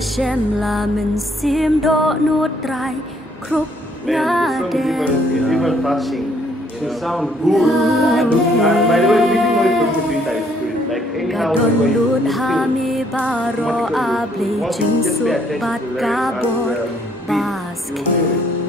xem là mình xiêm độ nuốt trai khúc ngã đèn. You sound good. And by the way, we didn't know it was Pita is good. Like anyhow, Gadon lut hami baro abli jing su bat kabot basket.